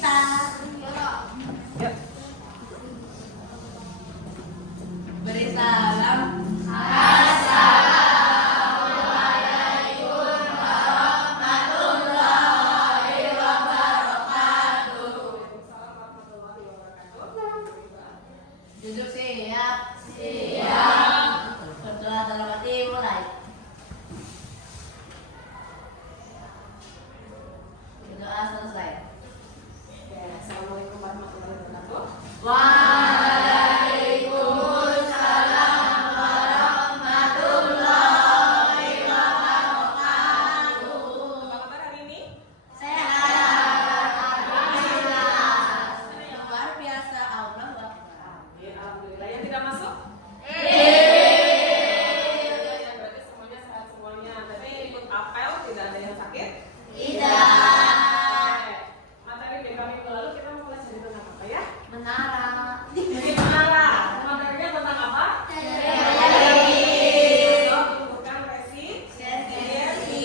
kita. Yuk. Beri salam. Duduk siap. Siap. Berdoa dalam hati mulai. Berdoa selesai. Oke, assalamualaikum warahmatullahi wabarakatuh. Waalaikumsalam warahmatullahi wabarakatuh. Apa kabar hari ini? Sehat. Alhamdulillah. Luar biasa. Allah Akbar. Amin, alhamdulillah. Yang tidak masuk? Yeay. Ya, berarti semuanya sehat semuanya. Tapi yang ikut apel tidak ada yang sakit? Tidak. Oke. Materi di minggu lalu kita mau pelajari tentang apa ya? Menara. Bikin menara. Materinya tentang apa? Bukan resistensi.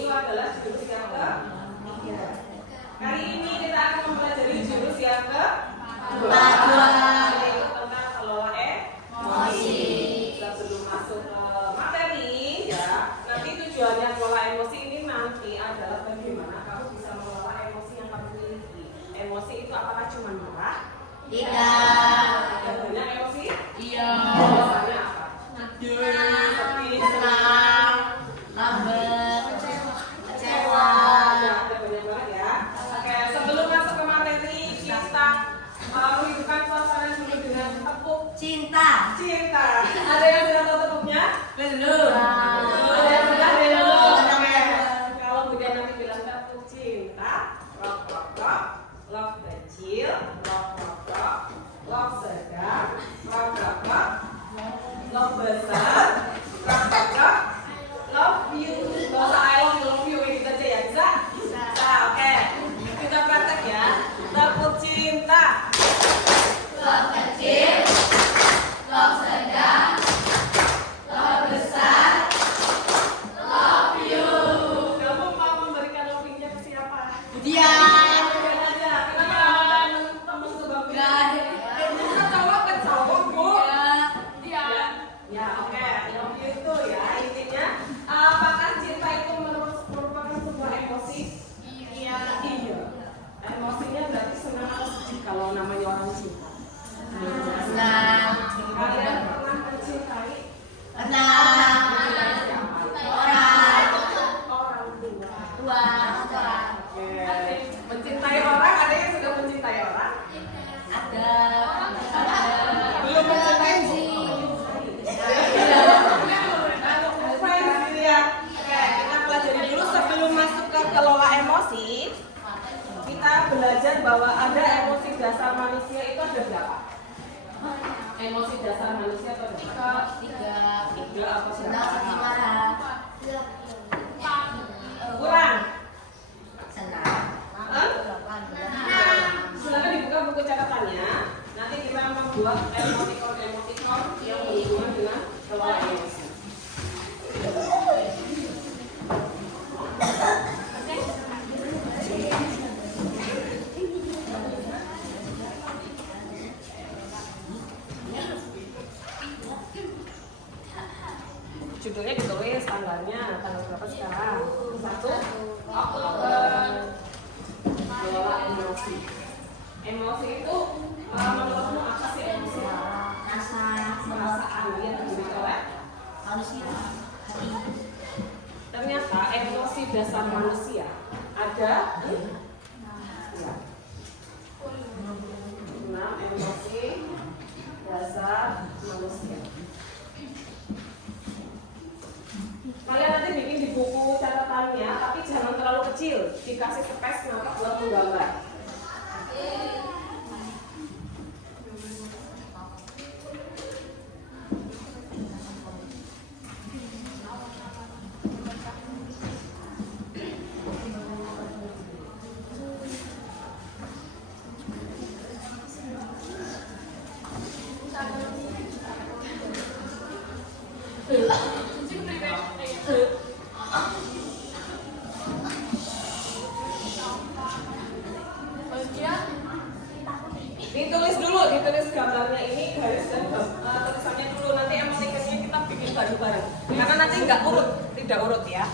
Itu adalah jurus yang ke. Kali ini kita akan mempelajari jurus yang ke. Yaitu tentang kelola emosi. Sebelum masuk ke materi, ya, nanti tujuannya kelola emosi ini nanti adalah bagaimana kamu bisa mengelola emosi yang kamu miliki. Emosi itu apakah cuma marah? Tidak. Ada banyak emosi? Iya. Biasanya apa? Sedih, senang, lambat, kecewa. Ya, ada banyak banget ya. Oke, sebelum masuk ke materi, kita hidupkan suasana dulu dengan tepuk Cinta. cinta. Ada yang sudah tahu tepuknya? Belum. Ada yang sudah belum? Oke. Kalau Bunda nanti bilang tepuk cinta, rock rock rock, love kecil, rock rock rock, love sedang, rock rock rock, love besar, rock rock rock, love you. Gak usah I love you gitu aja ya, bisa? Bisa, oke. Kita praktek ya. Tepuk cinta. Love kecil, love sedang, love besar, love you. Kamu mau memberikan loving-nya ke siapa? Dia. Kalian aja. Kenapa teman sebab Bisa cowok ke cowok, Bu. Dia. Ya, oke. Love you itu ya intinya. Apakah cinta itu merupakan sebuah emosi? Iya. Iya. Emosinya berarti senang atau sedih kalau namanya orang cinta. Senang. Kalian pernah mencintai Tenang. Orang tua? tua. Oke. Mencintai orang, ada yang sudah mencintai orang? Ada. Belum mencintai sih. Kita pelajari dulu sebelum masuk ke kelola emosi. Kita belajar bahwa ada emosi dasar manusia itu ada berapa? Emosi dasar manusia itu ada berapa? Tiga apa Senang, sedih, berapa? marah. Kurang. Senang. Hah? Silakan dibuka buku catatannya. Nanti kita membuat emoticon yang berhubungan dengan kelola emosi. Judulnya ditulis tanggalnya, tanggal berapa sekarang? 1 Oktober. Kelola emosi. Emosi itu menurutmu apa sih emosi? Rasa Perasaan yang dimiliki oleh manusia. Hati. ternyata emosi dasar manusia ada ya. 6 emosi dasar manusia. Kalian nanti bikin di buku catatannya, tapi jangan terlalu kecil, dikasih space nanti buat menggambar. Ditulis dulu, ditulis gambarnya ini garis dan tulisannya dulu. Nanti emoticonnya kita bikin bareng-bareng. Karena nanti nggak urut, tidak urut ya.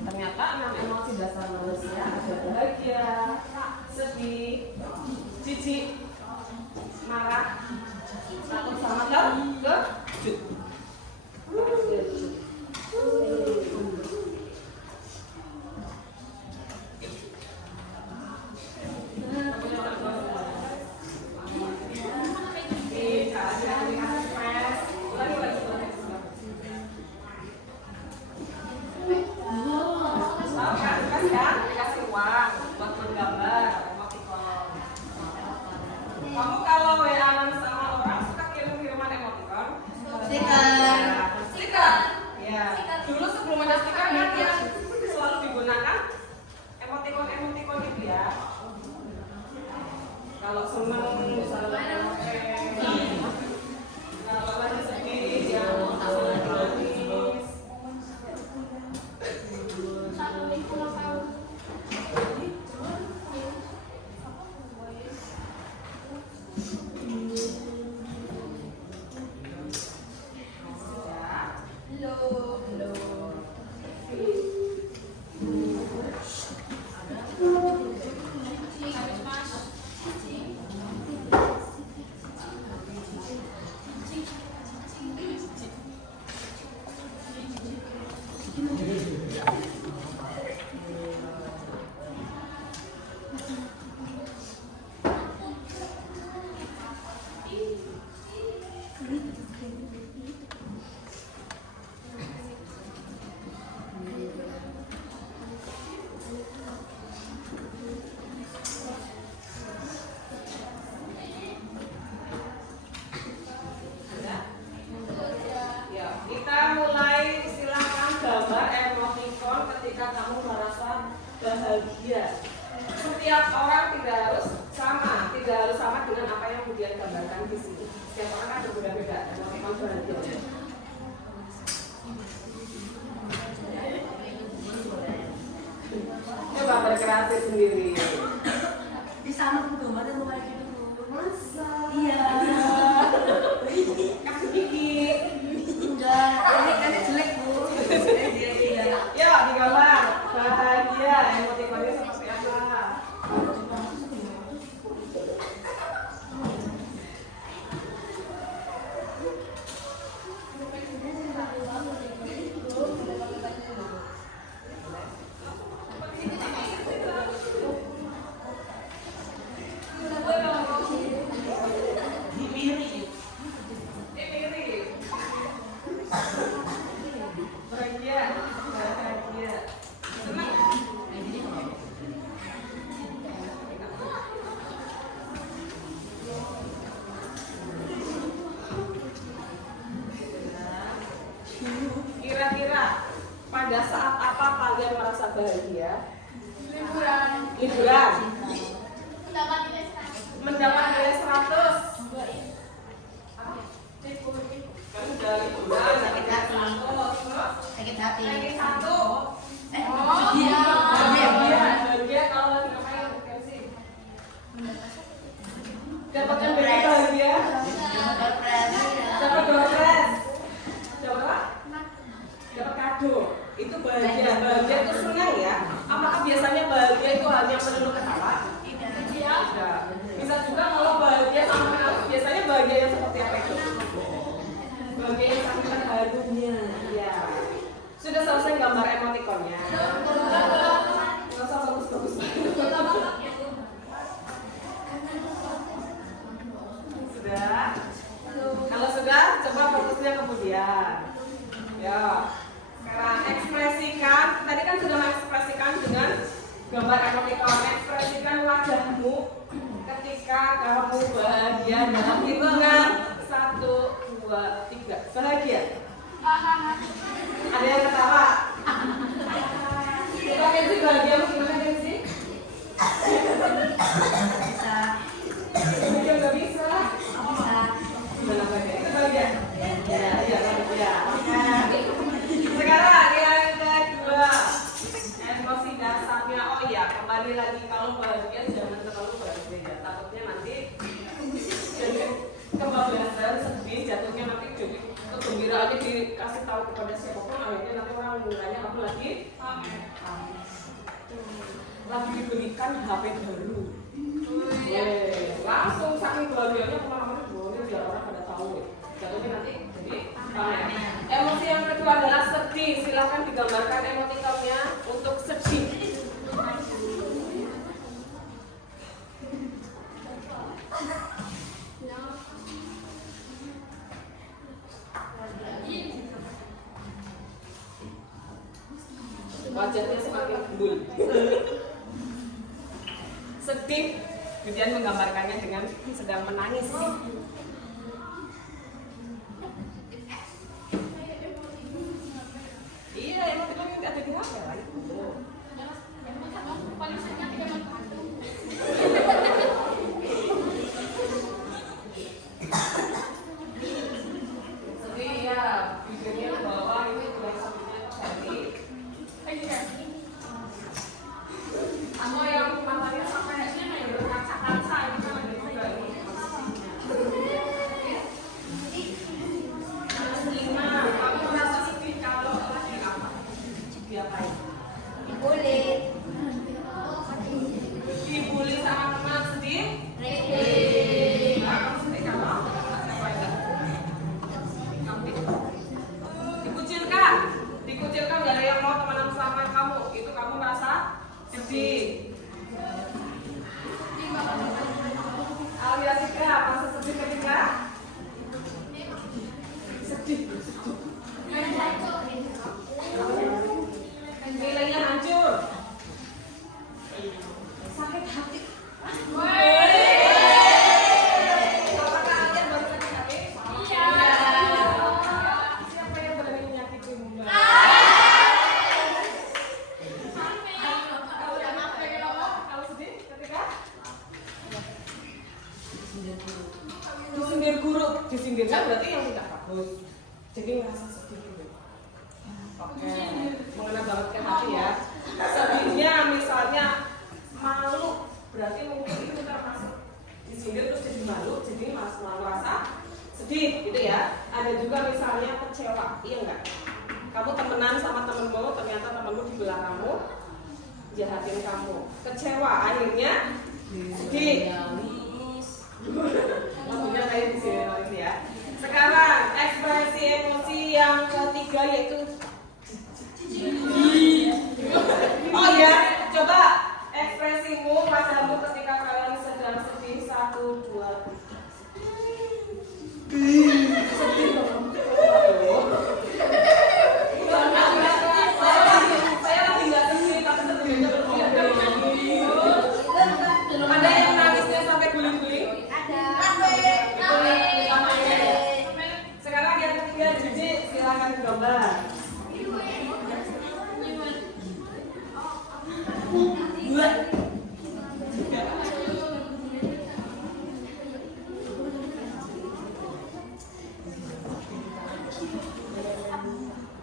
Ternyata 6 emosi dasar manusia ada bahagia, sedih, jijik, marah, takut sama kejut. Dikasih uang buat menggambar emoticon. Kamu kalau WA-an sama orang suka kirim-kiriman emoticon? Stiker. Ya. Dulu sebelum ada stiker yang selalu digunakan emoticon itu ya. Kalau senang misalnya kalau lagi sedih ya manis. Bahagia. Setiap orang tidak harus sama dengan apa yang Budian gambarkan di sini. Setiap orang kan berbeda-beda. Emoticon bahagia. Coba berkreasi sendiri. Di sana tuh gambarnya tuh kayak gitu. Masa? Iya. Kasih gigi. Enggak, ini jelek bu. Iya. Yuk digambar. Bahagia. Emoticonnya seperti apa? Kira-kira pada saat apa kalian merasa bahagia? Liburan. Mendapat nilai 100. Kan udah liburan, sakit hati. Sakit hati. Sakit satu. Bahagia. Kalau lagi ngapain? Dapatkan bahagia. Dapat dompet. Dapat apa? Dapat kado. Itu bahagia. Bahagia itu senang ya. Apakah biasanya bahagia itu hanya melulu ketawa? Tidak. Bisa juga kalau bahagia sama kenapa? Biasanya bahagia yang seperti apa itu? Bahagia yang sampai terharunya. Ya. Sudah selesai gambar emoticonnya. Nggak usah bagus-bagus. Sudah. Kalau sudah, coba fokusnya kemudian. Ya. Sekarang ekspresikan. Tadi kan sudah mengekspresikan dengan gambar emoticon. Ekspresikan wajahmu ketika kamu bahagia dalam hitungan 1, 2, 3. Bahagia. Ada yang ketawa. Coba Kenzi bahagia gimana Kenzi? Bisa. Bahagia nggak bisa. Bisa. Gimana bahagia? Itu bahagia. tahu kepada siapapun, akhirnya nanti orang mengiranya kamu lagi lagi diberikan HP baru. Langsung saking bahagianya kemana-mana dibawain biar orang pada tahu. Jatuhnya nanti jadi pamer. Emosi yang kedua adalah sedih. Silahkan digambarkan emotikonnya untuk sedih. Wajahnya semakin gembul. Sedih, kemudian menggambarkannya dengan sedang menangis. Iya, emang itu ada di HP lah itu. Sedih ya, bibirnya ke bawah ini tulang sedihnya tadi. Atau yang matanya sampai berkaca-kaca itu kan ada juga ini. Lima, kamu merasa sedih kalau lagi apa? Diapain? Dibully sama teman sedih? Kamu sedih kalau dikucilkan gak ada yang mau temenan sama kamu, itu kamu merasa sedih. Alias tiga, masa sedih ketiga? Sedih. Nilainya hancur. Sakit hati. Apakah kalian baru sakit hati? Iya. Siapa yang berani menyakitimu? Kalau sedih ketika? Disindir guru. Disindirnya berarti yang tidak bagus. Jadi ngerasa sedih gitu. Oke, mengenai banget ke hati ya. Sedihnya misalnya malu, berarti mungkin itu termasuk disindir terus jadi malu, jadi merasa sedih gitu ya. Ada juga misalnya kecewa, iya enggak? Kamu temenan sama temenmu, ternyata temenmu di belakangmu jahatin kamu, kecewa, akhirnya sedih. Maksudnya kayak di sini ya. Sekarang ekspresi emosi yang ketiga yaitu oh ya, coba ekspresimu, wajahmu ketika kalian sedang sedih. 1, 2, 3. Sedih dong. Saya lagi nggak sedih, tapi sedihnya berlebihan. Ada yang nangisnya sampai guling-guling? Ada. Sekarang yang ketiga, Cici, silakan gambar.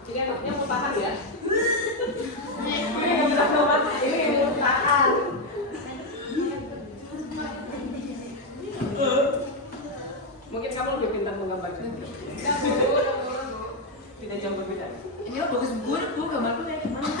Jadi anaknya mau tahan ya? Ini nggak bisa keluar, ini mau tahan. Mungkin kamu lebih pintar menggambar. Tidak jauh berbeda. Ini bagus banget, Bu. Gambarku kayak gimana?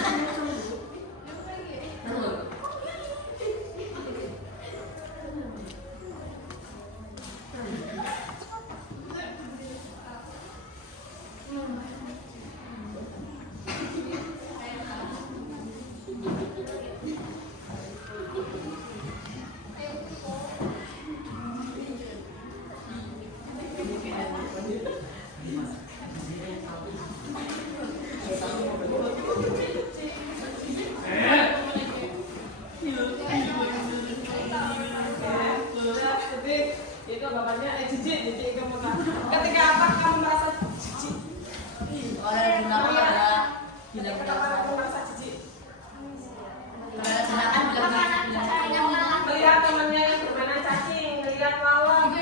Itu bapaknya jijik kamu kan. Ketika apa kamu merasa jijik? Ketika kamu merasa jijik? Melihat temannya yang bermain cacing, melihat lawan.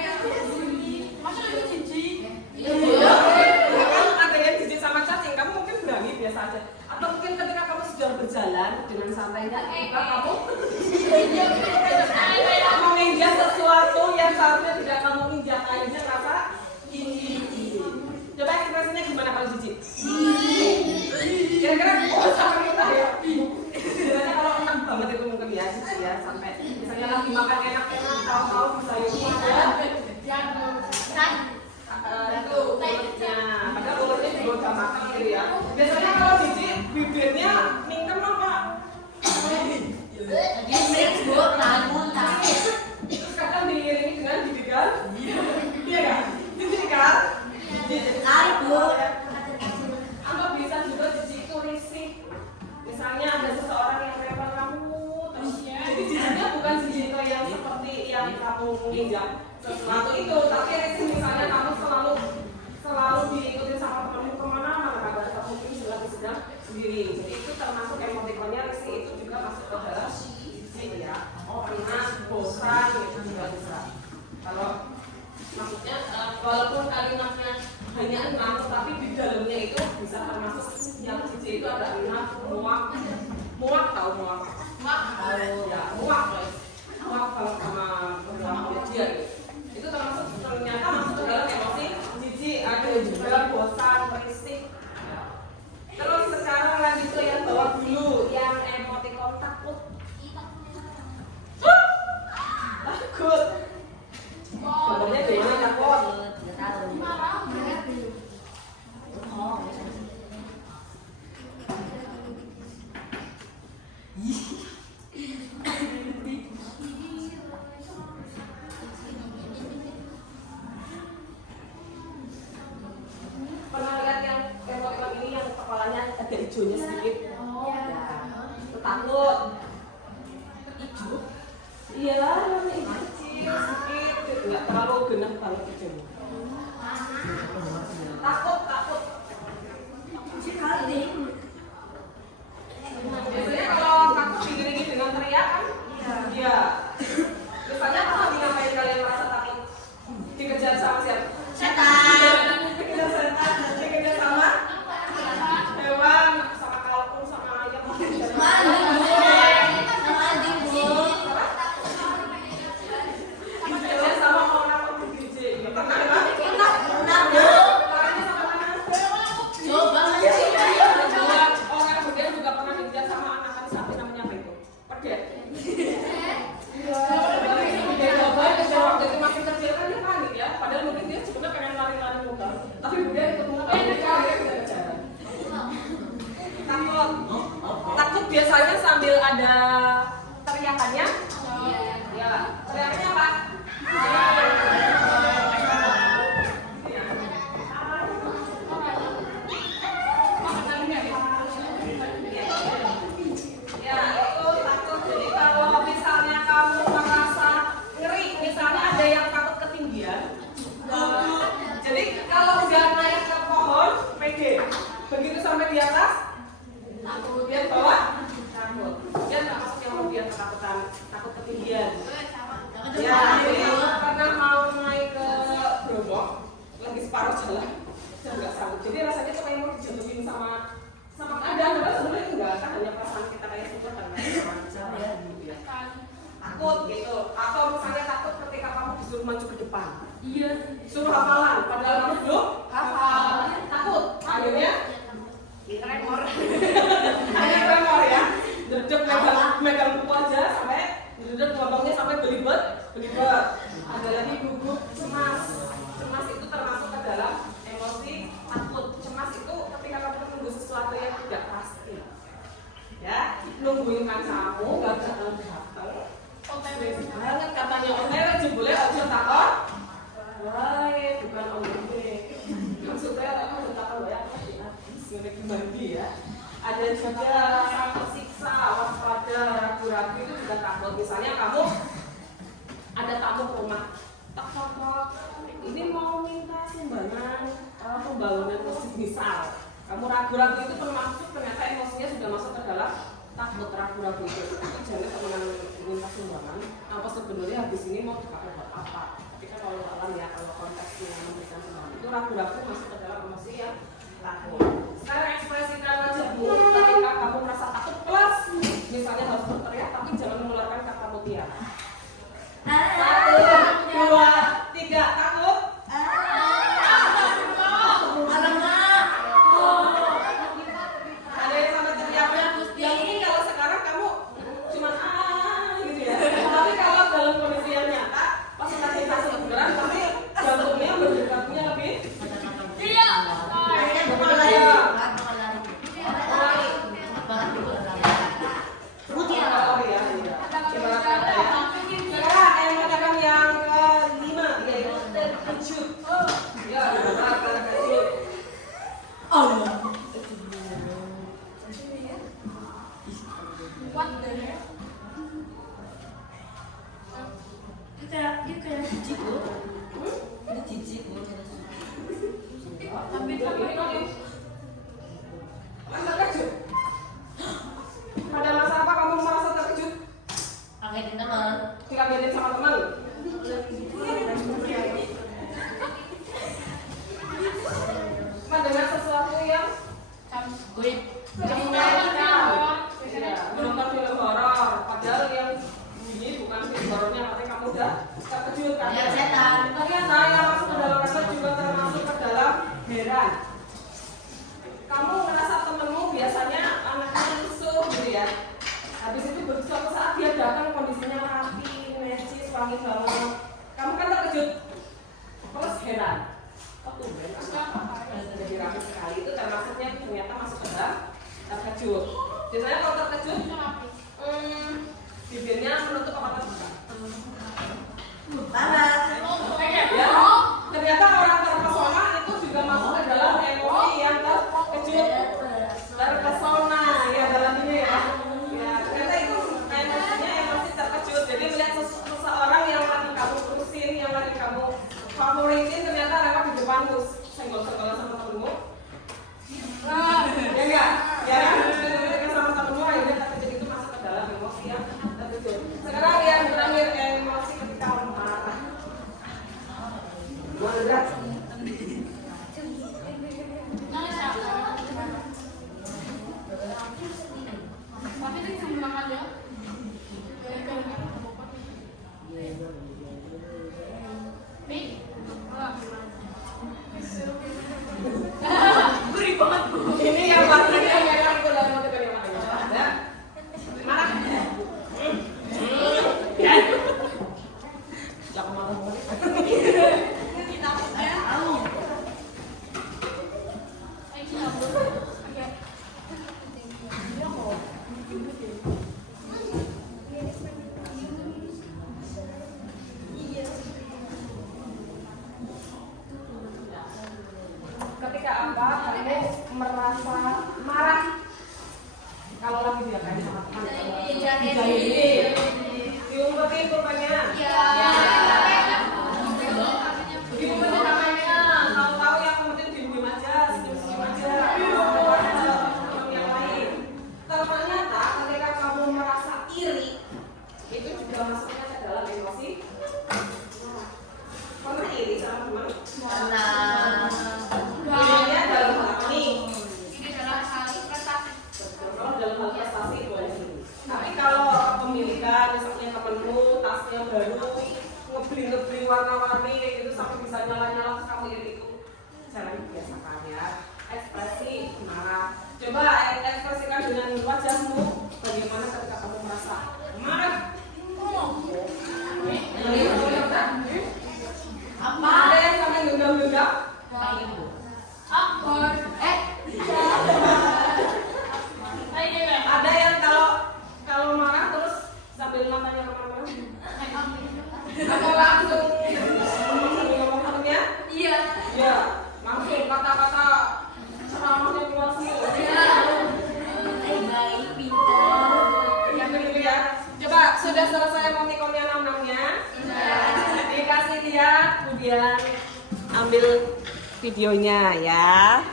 Masa itu jijik? Kamu ada yang jijik sama cacing, kamu mungkin berani biasa aja. Atau mungkin ketika kamu sedang berjalan dengan santainya, ketika kamu menginjak sesuatu yang seharusnya tidak kamu injak, akhirnya rasa ini. Coba ekspresinya gimana kalau jijik? Maksudnya walaupun kalimatnya hanya 6 tapi di dalamnya itu bisa termasuk yang jijik itu ada 6 muak tahu muak ya muak guys muak kalau sama beberapa ujian itu termasuk ternyata masuk ke dalam emosi jijik ada juga bosan berisik. Terus sekarang lanjut ke yang bawah dulu yang emoticon takut. Takut. Sebenarnya gimana takut? Nggak tahu. Oh. Pernah lihat yang emoticon ini yang kepalanya ada hijaunya sedikit? Takut. Hijau? Iya, warna hijau kecil sedikit, nggak terlalu genah banget hijaunya. Takut. Biasanya kalau takut diiringi dengan teriak kan? Iya. Biasanya apa lagi ngapain kalian merasa takut? Dikejar sama siapa? Setan. Dikejar setan. Dikejar sama hewan, sama kalkun, sama ayam. Dikejar sama orang DJ. Pernah kan? Buat orang bagian juga pernah dikejar sama anak sapi namanya apa itu? Pedet. Jadi makin kecil kan dia panik ya. Padahal mungkin dia sebenarnya pengen lari-lari muka. Tapi kemudian ketemu apa dia kejar-kejaran. Takut biasanya sambil ada teriakannya. Ya, teriakannya apa? Ya, itu takut. Jadi kalau misalnya kamu merasa ngeri, misalnya ada yang takut ketinggian. Jadi kalau udah naik ke pohon, pede. Begitu sampai di atas, dia bawah, takut. Dia nggak masuk yang bagian ketakutan, takut ketinggian. Ya, jadi pernah mau naik ke Bromo, lagi separuh jalan, saya nggak sanggup. Jadi rasanya tuh kayak mau dijatuhin sama keadaan, padahal sebenarnya enggak, kan hanya perasaan kita kayak super karena takut gitu. Atau misalnya takut ketika kamu disuruh maju ke depan. Iya. Suruh hafalan, padahal kamu belum hafal. Takut. Akhirnya tremor. Hanya tremor ya. Derdek megang buku aja sampai derdek gelombangnya sampai belibet. Ada lagi gugup, cemas. Cemas itu termasuk ke dalam emosi takut. Cemas itu ketika kamu menunggu sesuatu yang tidak pasti. Ya, nungguin kancamu nggak datang. Banget katanya OTW jebule aja takon. Wah, bukan OTW. Maksudnya aku takon ya. Sebenarnya gimana ya? Ada juga rasa tersiksa, waspada, ragu-ragu itu juga takut. Misalnya kamu ada tamu ke rumah, tak ini mau minta sumbangan pembangunan masjid misal. Kamu ragu-ragu itu termasuk ternyata emosinya sudah masuk ke dalam takut. Ragu-ragu itu jangan temenan minta sumbangan. Apa sebenarnya habis ini mau dipakai buat apa? Tapi kan kalau alam ya, kalau konteksnya memberikan sumbangan itu ragu-ragu masuk ke dalam emosi yang takut. Sekarang ekspresikan aja Bu, ketika kamu merasa takut plus misalnya harus berteriak tapi jangan mengeluarkan kata mutiara. 1, 2, 3, takut. Ada yang sampai teriaknya. Yang ini kalau sekarang kamu cuma gitu ya. Tapi kalau dalam kondisi yang nyata, pas kita kasih kebenaran, tapi jantungnya berdetaknya lebih. Iya. Sekarang yang kelima yaitu kamu senggol-senggolan sama temenmu? Ya enggak? Ya kan sama temenmu akhirnya terkejut itu masuk ke dalam emosi yang terkejut. Sekarang yang terakhir emosi ketika marah. Marah. Tapi ini sambil makan ya. Mi, gurih banget bu. Ini yang warnanya merah itu dalam motif yang mana? Marah. Jangan marah-marah. Ketika apa kamu merasa marah kalau lagi diapain sama teman dijahilin diumpetin pokoknya diumpetin namanya tahu-tahu yang penting diumpetin aja senyum-senyum aja teman yang lain. Ternyata ketika kamu merasa iri itu juga masuknya ke dalam emosi. Pernah iri sama teman? Irinya dalam hal ini. Ini adalah hal prestasi. Kalau dalam hal prestasi boleh. Tapi kalau pemilikan, misalnya temenmu tasnya baru, ngebeli warna-warni kayak gitu sampai bisa nyala-nyala terus kamu iri itu jangan dibiasakan ya. Ekspresi marah. Coba ekspresikan dengan wajahmu bagaimana ketika kamu merasa marah. Apa? Ada yang sampai genggam-genggam? Akbar. Ada yang kalau marah terus sambil matanya kemana-mana? Atau langsung ngomong satunya? Iya. Ya, langsung kata-kata ceramahnya keluar semua. Baik, pintar. Yang begitu ya. Coba sudah selesai emotikonnya 6-6-nya? Dikasih dia, kemudian ambil videonya ya.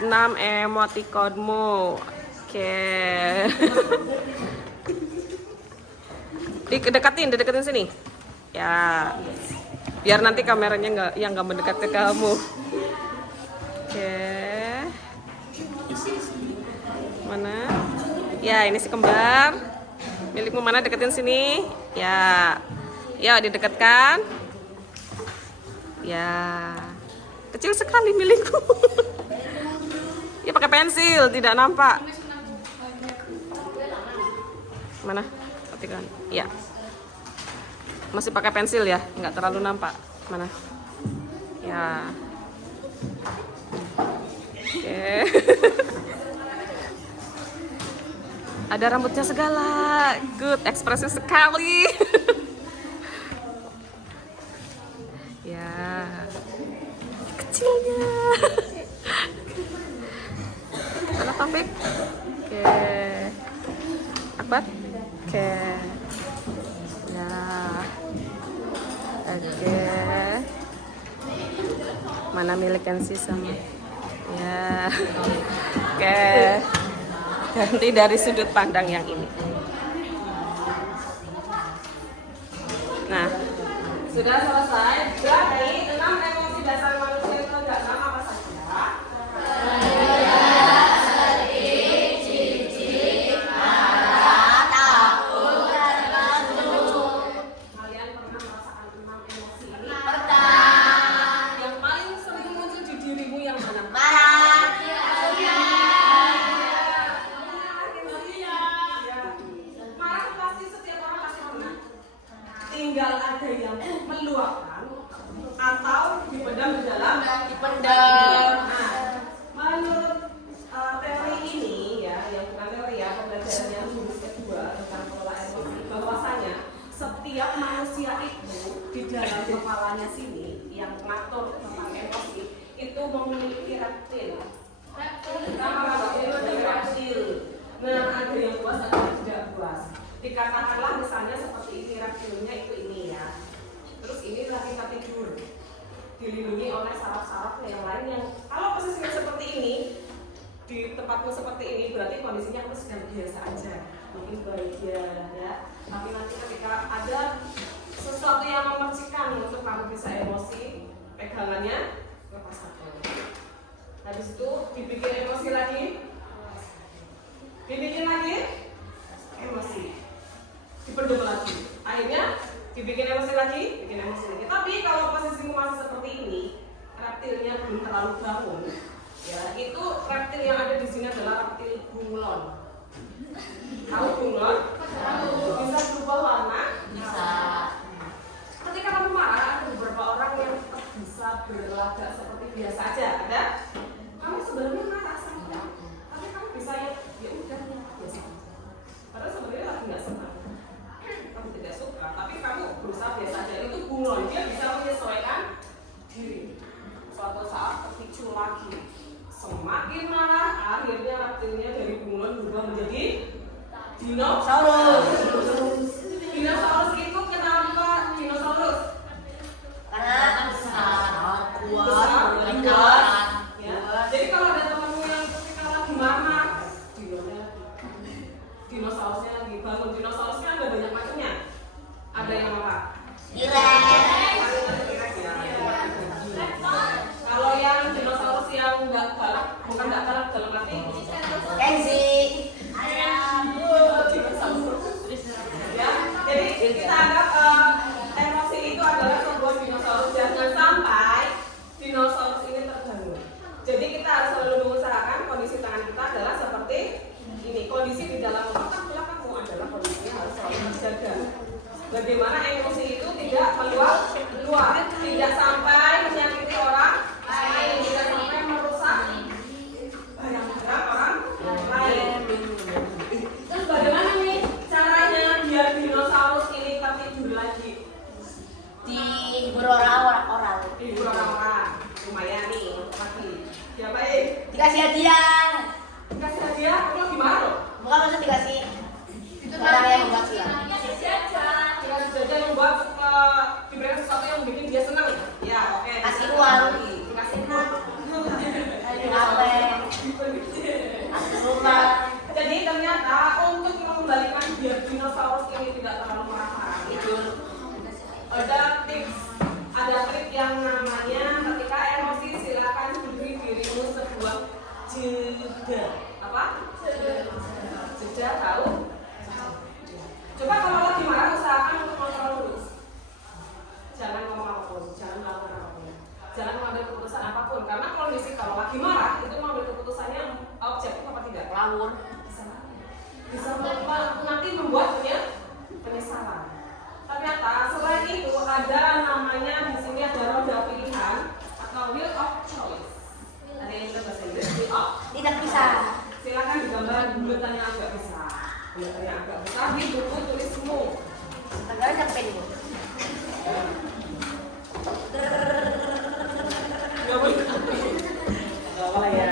6 emotikonmu. Oke. Dideketin sini. Ya. Biar nanti kameranya nggak mendekat ke kamu. Oke. Mana? Ya, ini si kembar. Milikmu mana? Deketin sini. Ya. Ya, didekatkan. Ya. Kecil sekali milikku. Ya pakai pensil, tidak nampak. Mana? Perhatikan. Ya. Masih pakai pensil ya, nggak terlalu nampak. Mana? Ya. Oke. Ada rambutnya segala. Good, ekspresif sekali. Ya. Kecilnya. Mana Taufik? Oke. Akbar? Oke. Ya. Oke. Mana milik Kensi sama? Ya. Oke. Ganti dari sudut pandang yang ini. Nah, sudah selesai. Berarti 6 emosi dasar manusia itu ada 6 apa saja? Kalian pernah merasakan 6 emosi ini? Yang paling sering muncul di dirimu yang mana? Marah pasti setiap orang pasti pernah. Tinggal ada yang meluapkan atau dipendam di dalam. Nah, menurut teori ini ya, yang bukan teori ya, pembelajaran yang jurus kedua tentang pengelolaan emosi, bahwasanya setiap manusia itu di dalam kepalanya sini yang mengatur tentang emosi itu memiliki reptil. Reptil. Nah, ada yang puas, ada yang tidak puas. Dikatakanlah misalnya seperti ini reptilnya itu ini ya. Terus ini lagi kita tidur. dilindungi oleh saraf-saraf yang lain yang kalau posisinya seperti ini di tempatmu seperti ini berarti kondisinya kamu sedang biasa aja, mungkin bahagia ya. Tapi nanti ketika ada sesuatu yang memercikan untuk kamu bisa emosi, pegangannya lepas saja. Habis itu dibikin emosi lagi, dibikin lagi emosi, dipendam lagi, akhirnya dibikin emosi lagi, bikin emosi lagi. Tapi kalau posisimu masih seperti ini, reptilnya belum terlalu bangun, ya itu reptil yang ada di sini adalah reptil bunglon. Tahu bunglon? Bisa berubah warna? Bisa. Ketika kamu marah, ada beberapa orang yang tetap bisa berlagak seperti biasa aja. Ada? Kamu sebenarnya marah saja, tapi kamu bisa ya udah biasa aja. Padahal sebenarnya lagi nggak senang. Kamu tidak suka, tapi kamu berusaha biasa aja. Itu bunglon, dia bisa menyesuaikan diri. Suatu saat terpicu lagi, semakin marah, akhirnya reptilnya dari bunglon berubah menjadi dinosaurus. Dinosaurus itu kenapa dinosaurus? Karena besar, Besar, kuat, tegas. tegas. Ya. Jadi kalau ada temanmu yang ketika lagi marah, dinosaurusnya lagi bangun. Dinosaurusnya ada banyak macamnya. Ada yang apa? Kalau yang dinosaurus yang nggak galak, bukan nggak galak dalam arti ya. Jadi kita anggap emosi itu adalah sebuah dinosaurus. Jangan sampai dinosaurus ini terganggu. Jadi kita harus selalu mengusahakan kondisi tangan kita adalah seperti ini. Kondisi di dalam otak belakangmu adalah kondisinya harus selalu terjaga. Bagaimana emosi itu tidak meluap, tidak sampai menyakiti orang lain, tidak sampai merusak barang-barang orang lain. Terus bagaimana nih caranya biar dinosaurus ini tertidur lagi? Dihibur orang-orang. Dihibur orang-orang, lumayan nih untuk pagi. Ya baik. Dikasih hadiah. Kasih hadiah, kamu lagi marah loh. Bukan maksud dikasih barang yang bagus ya. Dikasih jajan yang buat diberikan sesuatu yang bikin dia senang. Ya oke. Kasih uang. Kasih uang. HP. Kasih rumah. Jadi ternyata untuk mengembalikan biar dinosaurus ini tidak terlalu marah-marah itu ada tips, ada trik yang namanya ketika emosi silakan beri dirimu sebuah jeda. Apa? Jeda tahu? Coba kalau lagi marah usahakan untuk kontrol lurus. Jangan ngomong apapun, jangan melakukan apapun, jangan mengambil keputusan apapun. Karena kondisi kalau lagi marah itu mengambil keputusannya objektif apa tidak? Ngawur. Bisa nanti membuat penyesalan. Ternyata selain itu ada namanya di sini ada roda pilihan atau wheel of choice. Ada yang bisa bahasa Inggris? Wheel of. Tidak bisa. Silakan digambar buletannya agak besar. Buletannya agak besar di buku tulismu. Tanggalnya sampai nih. Nggak boleh. Nggak boleh ya.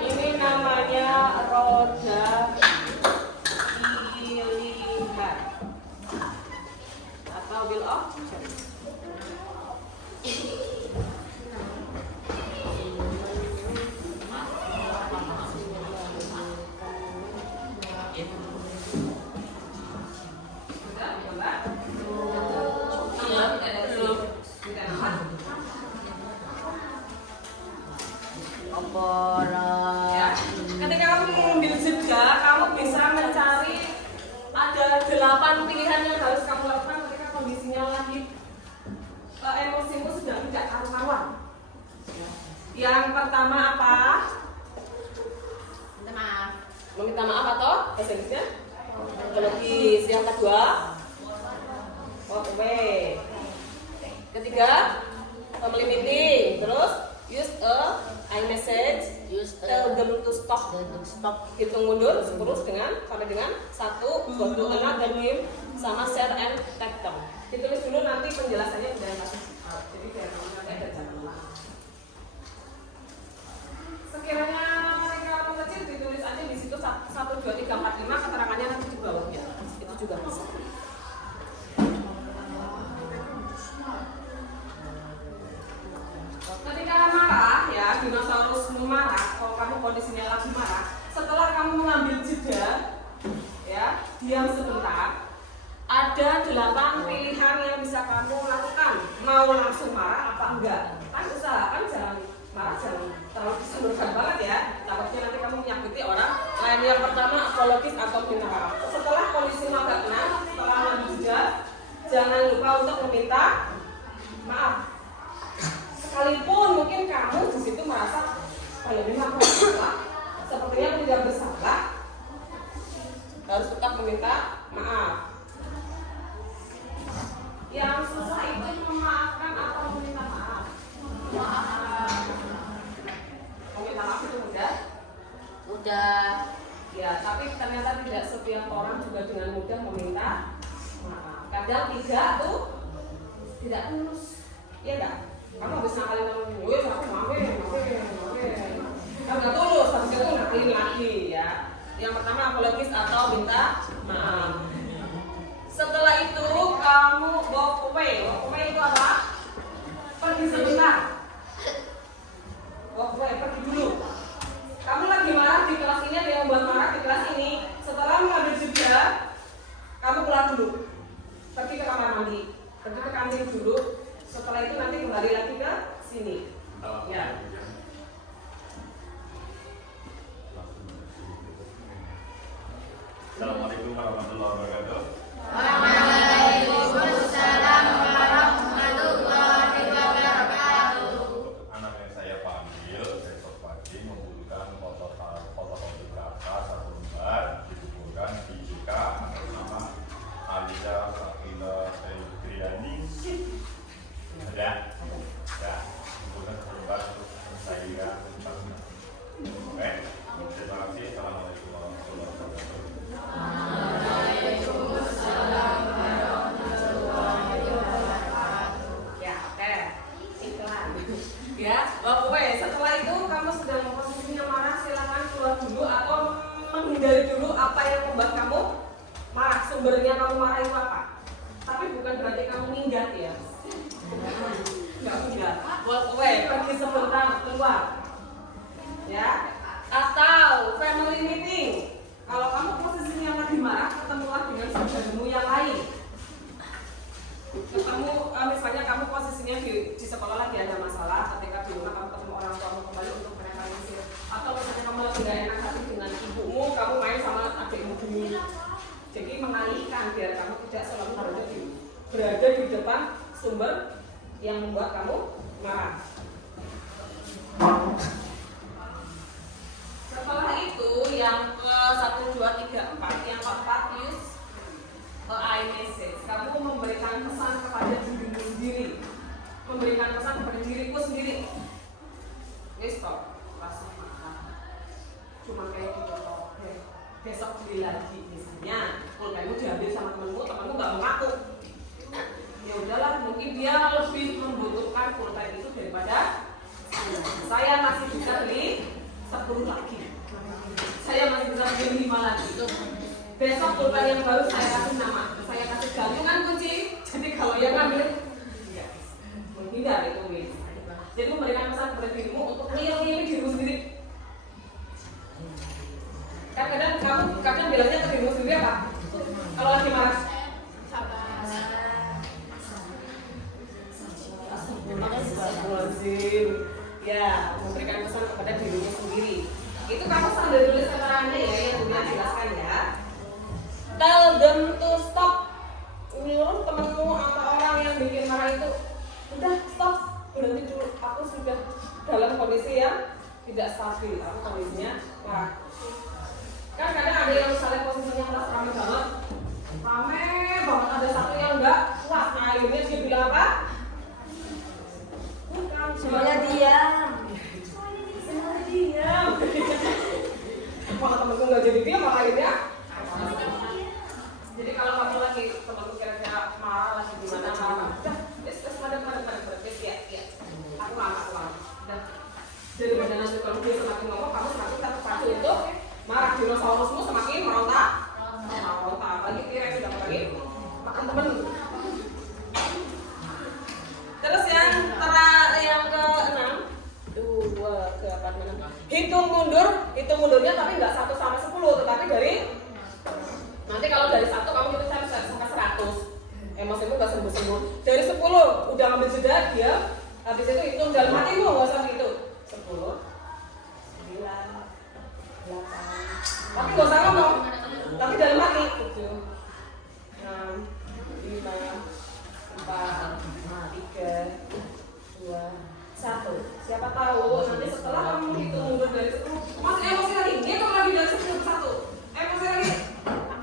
Ini namanya roda pilihan atau wheel of choice. Sudah, coba. Belum. Sudah nampak? Ya. Ketika kamu mengambil jeda, kamu bisa mencari ada 8 pilihan yang harus kamu lakukan ketika kondisinya lagi emosimu sedang tidak karu-karuan. Yang pertama apa? Minta maaf. Meminta maaf atau bahasa Inggrisnya? Logis. Yang kedua, walk away. Ketiga, family meeting. Terus use a iMessage. Tell them to stop. Hitung mundur terus sampai dengan 1, go to another game, sama share and tag them. Ditulis dulu, nanti penjelasannya udah kasih. Jadi biar kamu nanti ada catatan. Sekiranya mereka kamu kecil, ditulis aja di situ 1, 2, 3, 4, 5, keterangannya nanti di bawahnya. Itu juga bisa. Ketika marah ya, dinosaurus marah, kalau kamu kondisinya lagi marah, setelah kamu mengambil jeda ya, diam sebentar, ada 8 pilihan yang bisa kamu lakukan. Mau langsung marah apa enggak? Kan usahakan jangan marah, jangan terlalu disundurkan banget ya, takutnya nanti kamu menyakiti orang lain. Yang pertama, apologis atau minta maaf. Setelah kondisi agak tenang, setelah mengambil jeda, jangan lupa untuk meminta maaf. Sekalipun mungkin kamu di situ merasa kalau ini aku bersalah, sepertinya aku tidak bersalah, harus tetap meminta maaf. Yang susah itu memaafkan atau meminta maaf. Meminta maaf itu mudah? Udah. Ya, tapi ternyata tidak setiap orang juga dengan mudah meminta maaf. Kadang tidak tulus, ya enggak? Kamu habis nakalin kamu, wes aku maafin. Kamu nggak tulus, habis itu nakalin lagi ya. Yang pertama apologis atau minta maaf. Setelah itu kamu walk away. Walk away itu apa? Pergi sebentar. Walk away, pergi dulu. Kamu lagi marah di kelas ini, ada yang buat marah di kelas ini. Setelah mengambil jeda, kamu keluar dulu. Pergi ke kamar mandi. Pergi ke kantin dulu. Setelah itu nanti kembali lagi ke sini. Ya. Assalamualaikum warahmatullahi wabarakatuh. Waalaikumsalam warahmatullahi wabarakatuh. Anak yang saya panggil besok pagi membutuhkan fotokopi kertas 1 lembar dikumpulkan di IK atas nama Alisa Sakila Febriani. Ada? Ya, kumpulkan 1 lembar untuk saya. Oke, terima kasih. Assalamualaikum warahmatullahi wabarakatuh. Ya, oke. Iklan. Ya, oke. Setelah itu kamu sedang posisinya marah, silakan keluar dulu atau menghindari dulu apa yang membuat kamu marah. Sumbernya kamu marah itu apa? Tapi bukan berarti kamu minggat ya. Enggak minggat. Walk away, pergi sebentar keluar. Ya. Atau family meeting. Kalau kamu posisinya lagi marah, ketemulah dengan saudaramu yang lain. Ketemu, misalnya kamu posisinya di sekolah lagi ada masalah, ketika di rumah kamu ketemu orang tuamu kembali untuk mereparisir. Atau misalnya kamu lagi gak enak hati dengan ibumu, kamu main sama adikmu dulu. Jadi mengalihkan biar kamu tidak selalu berada di depan sumber yang membuat membuat kamu marah. Setelah itu yang ke 1, 2, 3, 4, yang keempat use I message. Kamu memberikan pesan kepada dirimu sendiri, memberikan pesan kepada diriku sendiri. Stop, langsung makan. Cuma kayak gitu kok. Besok beli lagi misalnya, pulpenmu diambil sama temanmu nggak mengaku. Ya udahlah, mungkin dia lebih membutuhkan pulpen itu daripada saya masih bisa beli 10 lagi. Saya masih bisa beli 5 lagi. Besok pulpen yang baru saya kasih nama, saya kasih gantungan kunci. Jadi kalau yang ngambil, ya, menghindar itu wis. Jadi memberikan pesan kepada dirimu untuk ngiyel-ngiyelin dirimu sendiri. Kadang kamu bilangnya ke dirimu sendiri apa? Kalau lagi marah, ya, memberikan pesan kepada dirinya sendiri. Itu kamu sambil tulis keterangannya ya, yang Bunda jelaskan ya. Tell them to stop. Nyuruh temanmu atau orang yang bikin marah itu, udah stop, berhenti dulu. Aku sudah dalam kondisi yang tidak stabil. Aku kondisinya marah. Kan kadang ada yang misalnya posisinya kelas rame banget, ada satu yang enggak kuat. Nah akhirnya dia bilang apa? Semuanya diam. Semuanya diam. Malah temenku nggak jadi diam, malah akhirnya. Jadi kalau kamu lagi temenku kira-kira marah lagi gimana, udah, madam, ya. Aku nggak. Dari badan nanti kalau dia semakin ngomong, kamu semakin terpacu untuk marah. Dinosaurusmu semakin meronta. Lagi T-Rex sudah lagi makan temen. Terus yang ke-6, hitung mundurnya tapi nggak 1 sampai 10, tetapi dari nanti kalau dari 1 kamu hitung sampai 100. Emosimu nggak sembuh-sembuh. Dari 10 udah ngambil jeda dia, habis itu hitung dalam hatimu nggak usah gitu. 10, 9, 8. Tapi nggak usah ngomong. Tapi dalam hati 7, 6, 5, 4, 3, 2, 1. Siapa tahu nanti setelah kamu hitung mundur dari 10, masih emosi lagi, dia kamu lagi dari 10 ke 1. Emosi lagi,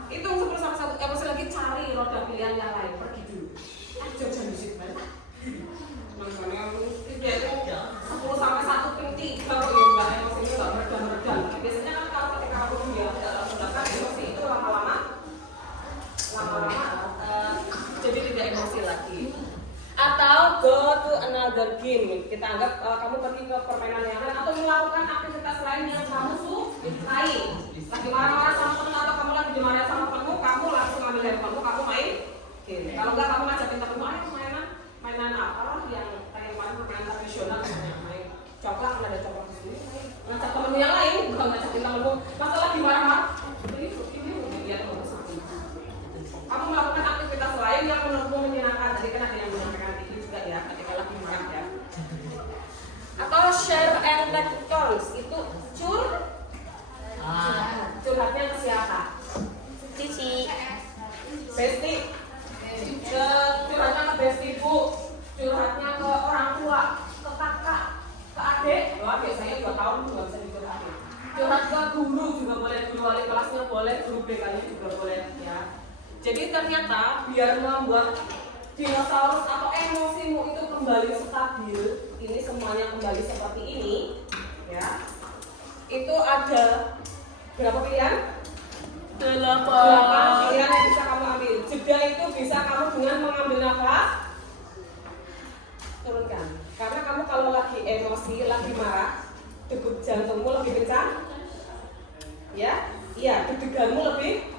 hitung 10 sampai 1. Emosi lagi, cari roda pilihan yang lain, pergi dulu. Jajan di situ kan. Misalnya dia itu 10 sampai 1 penting, kalau ya enggak emosinya enggak meredam. Biasanya kan kalau ketika kamu dia tidak langsung datang, emosi itu lama-lama jadi tidak emosi lagi. Atau go to another game. Kita anggap kamu pergi ke permainan yang lain atau melakukan aktivitas lain yang kamu sukai. Lagi marah-marah sama temen atau kamu lagi dimarahin sama temenmu, kamu langsung ambil handphonemu, kamu main game. Kalau enggak kamu ngajakin temenmu, ayo mainan apa yang kayak mainan tradisional, main coklat, ada coklat di sini. Ngajak temenmu yang lain, bukan ngajakin temenmu. Masa lagi marah-marah, ini dia temenmu sakit. Kamu melakukan aktivitas lain yang menurutmu menyenangkan. Jadi kan ada yang menyampaikan itu juga ya, ketika lagi marah ya. Atau share and lectures, itu curhatnya ke siapa? Cici. Besti. Curhatnya ke besti bu, curhatnya ke orang tua, ke kakak, ke adik. Wah biasanya 2 tahun juga bisa dicurhatin. Curhat ke guru juga boleh, guru wali kelasnya boleh, guru BK-nya juga boleh ya. Jadi ternyata biar membuat dinosaurus atau emosimu itu kembali stabil, ini semuanya kembali seperti ini, ya. Itu ada berapa pilihan? 8 pilihan yang bisa kamu ambil. Jeda itu bisa kamu dengan mengambil nafas, turunkan. Karena kamu kalau lagi emosi, lagi marah, degup jantungmu lebih kencang, ya, iya, deg-deganmu lebih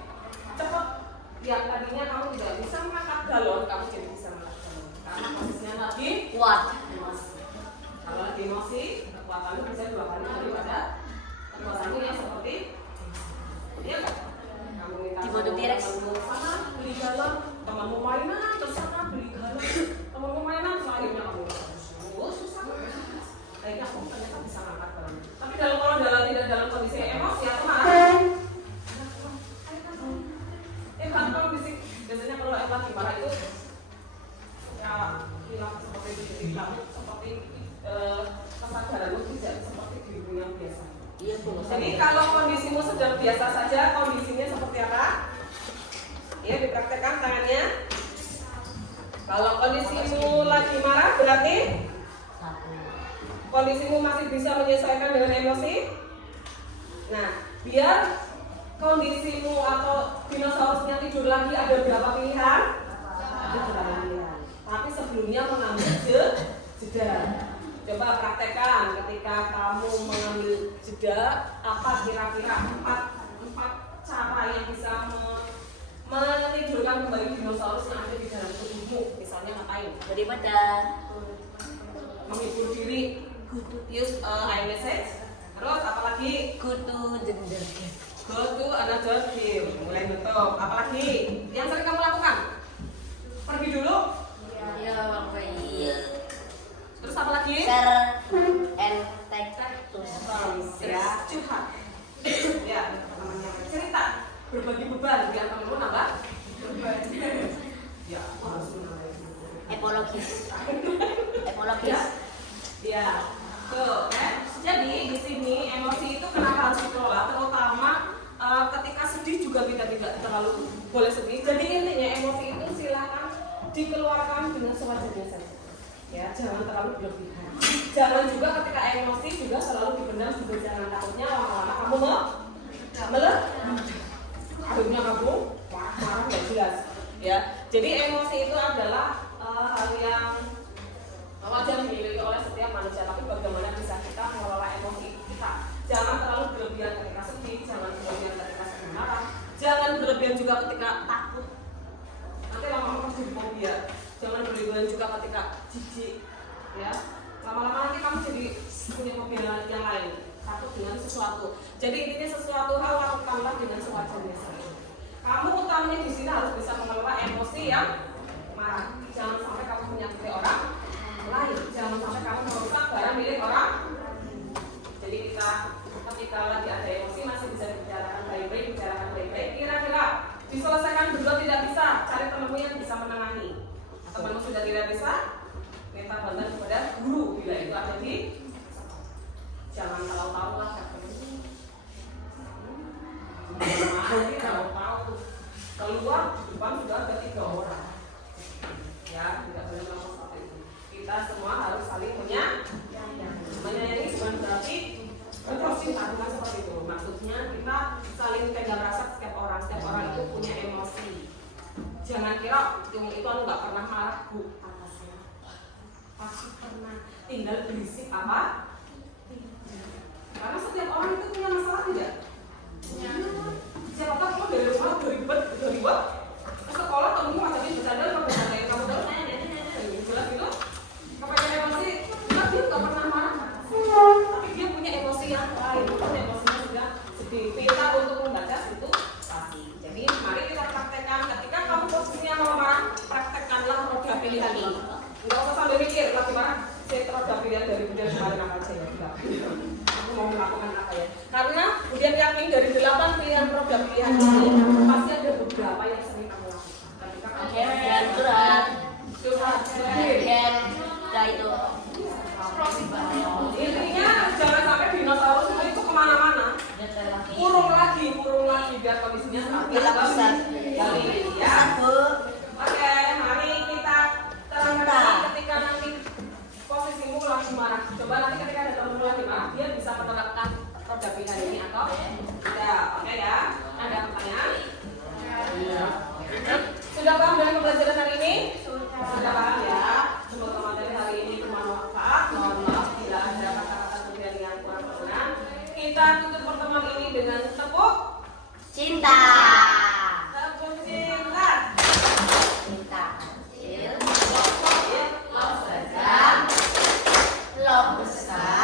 cepat. Yang tadinya kamu tidak bisa mengangkat galon, kamu jadi bisa mengangkat galon. Karena posisinya lagi Kuat. emosi. Kalau lagi emosi, kekuatanmu bisa 2 kali daripada kekuatanmu yang seperti ya. Kamu minta Di mode T-Rex. temanmu sana beli galon, temanmu mainan, terus sana beli galon, temanmu mainan, akhirnya kamu susah. Kayaknya aku ternyata bisa mengangkat galon. Tapi kalau tidak dalam kondisi emosi atau marah, kalau bisik, biasanya kalau lagi marah itu ya hilang seperti itu. kesadaranmu tidak seperti dirimu yang biasa. Iya, Bu. Jadi kalau kondisimu sedang biasa saja, kondisinya seperti apa? Ya, dipraktekkan tangannya. Kalau kondisimu lagi marah berarti kondisimu masih bisa menyesuaikan dengan emosi. Nah, biar kondisimu atau dinosaurusnya tidur lagi ada berapa pilihan? Ada berapa pilihan. Tapi sebelumnya mengambil jeda. Coba praktekkan ketika kamu mengambil jeda, apa kira-kira empat cara yang bisa menidurkan kembali dinosaurus yang ada di dalam tubuhmu. Misalnya ngapain? Daripada Menghibur diri, use iMessage. Terus apalagi? go to the Go to another game. Mulai nutup. Apalagi? Yang sering kamu lakukan? Pergi dulu. ya iya. Terus apa lagi? Share and take terus Ya, curhat. Ya, namanya cerita. Berbagi beban biar kamu nambah beban. Ya, harus ekologis Ya. Ya. Tuh, kan? Jadi di sini emosi itu kenapa harus dikelola, terutama ketika sedih juga tidak terlalu boleh sedih. Jadi intinya emosi itu silakan dikeluarkan dengan sewajarnya saja. Ya, jangan terlalu berlebihan. Jangan juga ketika emosi juga selalu dipendam, juga jangan, takutnya lama-lama kamu meledak. Akhirnya kamu marah nggak jelas. Ya, jadi emosi itu adalah hal yang wajar dimiliki oleh setiap manusia. Tapi bagaimana bisa kita mengelola emosi kita? Jangan terlalu berlebihan ketika sedih, jangan berlebihan ketika sedang marah, jangan berlebihan juga ketika takut. Nanti lama-lama kamu jadi fobia. Jangan berlebihan juga ketika jijik. Ya, lama-lama nanti kamu jadi punya fobia yang lain. Takut dengan sesuatu. Jadi intinya sesuatu hal lakukanlah dengan sewajarnya saja. Kamu utamanya di sini harus bisa mengelola emosi yang marah. Jangan sampai kamu menyakiti orang lain. Jangan sampai kamu merusak barang milik orang. Jadi kita ketika lagi ada emosi masih bisa dibicarakan baik-baik, Kira-kira diselesaikan berdua tidak bisa, cari temanmu yang bisa menangani. Temanmu sudah tidak bisa, minta bantuan kepada guru bila itu ada di. Jangan tahu-tahu lah tahu keluar di depan sudah ada 3 orang. Ya, tidak boleh melakukan seperti itu. Kita semua harus saling menyayangi, bukan berarti cinta, bukan seperti itu. Maksudnya kita saling pegang rasa setiap orang itu punya emosi. Jangan kira itu aku nggak pernah marah, Bu. Atasnya pasti pernah. Tinggal berisik apa? Karena setiap orang itu punya masalah tidak? Siapa tahu kamu dari rumah udah ribet ke sekolah kamu ngajakin bercanda yang kamu tahu jelas gitu. Kepengen emosi, dia nggak pernah marah, tapi dia punya emosi yang lain. Punya emosinya sudah sedih. Minta untuk membaca itu pasti. Jadi mari kita praktekkan. Ketika kamu posisinya mau marah, praktekkanlah roda pilihan ini. Nggak usah sambil mikir lagi marah. Saya roda pilihan dari budaya kemarin apa aja ya. Aku mau melakukan apa ya? Karena Budian yakin dari 8 pilihan roda pilihan ini pasti ada beberapa yang sering kamu lakukan. Ketika kamu curhat, itu intinya jangan sampai dinosaurus itu kemana-mana. Kurung lagi biar kondisinya stabil. Ya. Oke, mari kita terangkan ketika nanti posisimu lagi marah. Coba nanti ketika ada temanmu lagi marah, dia bisa menerapkan roda pilihan ini atau tidak. Oke ya. Ada pertanyaan? Sudah paham dari pembelajaran hari ini? Sudah paham ya. Semoga materi hari ini bermanfaat. Mohon maaf bila ada kata-kata kemudian yang kurang berkenan. Kita tutup pertemuan ini dengan tepuk cinta. Tepuk cinta. Love besar.